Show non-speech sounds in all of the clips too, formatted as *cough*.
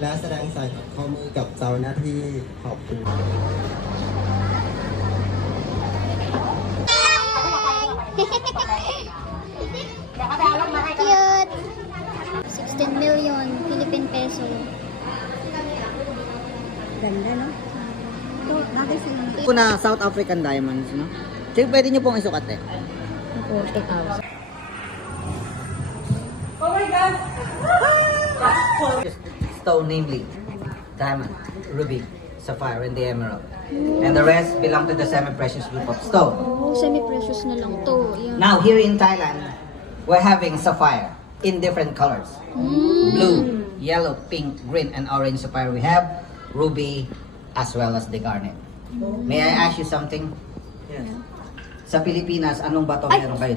และแสดงใส่ข้อมือกับเจ้าหน้าที่ขอบคุณยืด16 million Philippine peso ดันได้เนาะคุณน่ะ South African diamonds เนาะคือไปดิ่ญี่ปุ่นสุกัตเต้โอ้ยตกใจ stone, namely diamond, ruby, sapphire, and the emerald. And the rest belong to the semi-precious group of stone. So, semi-precious na lang to. Yeah. Now, here in Thailand, we're having sapphire in different colors. Mm. Blue, yellow, pink, green, and orange sapphire. We have ruby as well as the garnet. Mm. May I ask you something? Yes. Sa Pilipinas, anong bato Ay. meron kayo?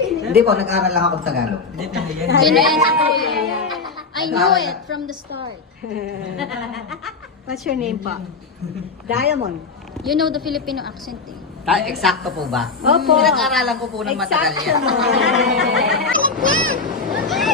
Hindi *laughs* po, nag-aral lang ako Tagalog. Hindi po, nag-aral lang *laughs* ako Tagalog. I knew so, uh, it from the start. *laughs* *laughs* What's your name pa? Diamond. You know the Filipino accent eh. Ta eksakto po ba? Opo. Oh, mm. Pinag-aralan ko po, po ng matagal yan. Exacto. Mata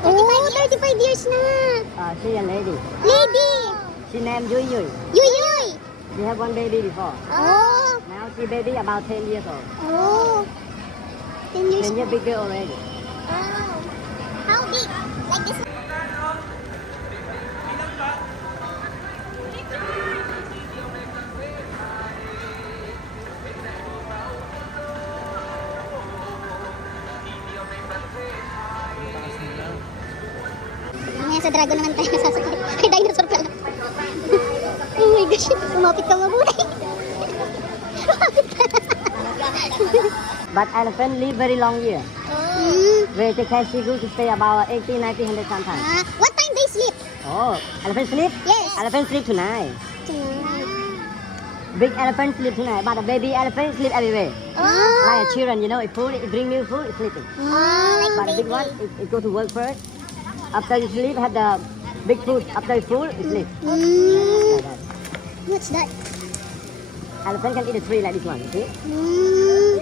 35 oh, 35 years? 35 years na. Uh, oh, oh tak jumpa dia senang. Ah, saya lady. Lady. Si name Yui Yui. Yui, Yui. Yui, Yui. have one baby before. Oh. Now si baby about 10 years old. Oh. 10 years. Then years na. bigger already. Oh. How big? Like this. One? But elephant live very long year. Oh. Mm. they can see to stay about 80, 90, sometimes. Uh, what time they sleep? Oh, elephant sleep? Yes. Elephant sleep tonight. Okay. Wow. Big elephant sleep tonight, but baby elephant sleep everywhere. Oh. Like a children, you know, it food, it bring new food, it sleeping. Oh, like but baby. A big one, it, it go to work first. After you sleep, have the big food. After you full, you sleep. Mm. mm. Yeah, that's right, that's right. What's that? Elephant can eat a tree like this one, okay? mm.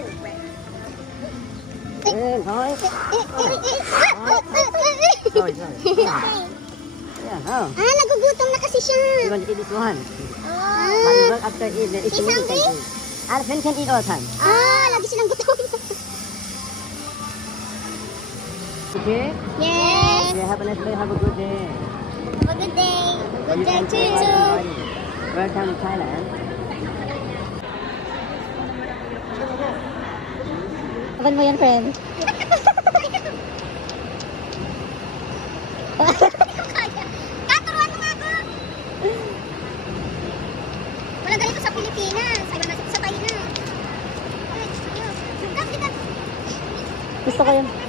yeah, oh. oh. oh, see? Okay. Yeah, oh. Ah, nagugutom na kasi siya. You want to eat this one? Oh. Ah. Animal after eat. Is he hungry? Elephant can eat all the time. Ah, oh, lagi *laughs* silang gutom. okay? Yeah. yeah. Okay, have a nice day. Have a good day. Have a good day. A good day to you too. Welcome to Thailand. *laughs* Apa mo yan, friend? *laughs* *laughs* *laughs* Katuruan mo nga ako! Wala galing ko sa Pilipinas. Sa iba *laughs*